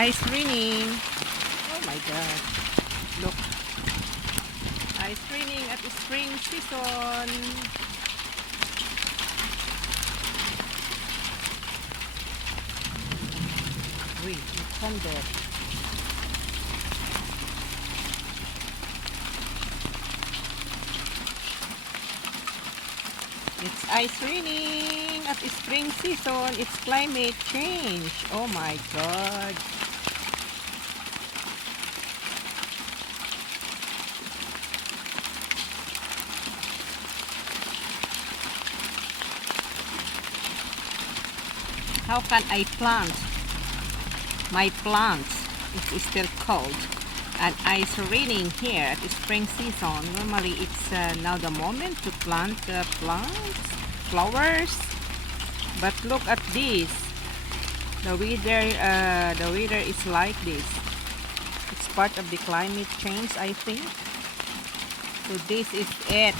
Ice raining. Oh my god. Look. Ice raining at the spring season. Uy, it's thunder. It's ice raining at the spring season. It's climate change. Oh my god. How can I plant my plants? It's still cold and ice raining here at the spring season. Normally it's now the moment to plant plants, flowers, but look at this. The weather is like this. It's part of the climate change, I think. So this is it.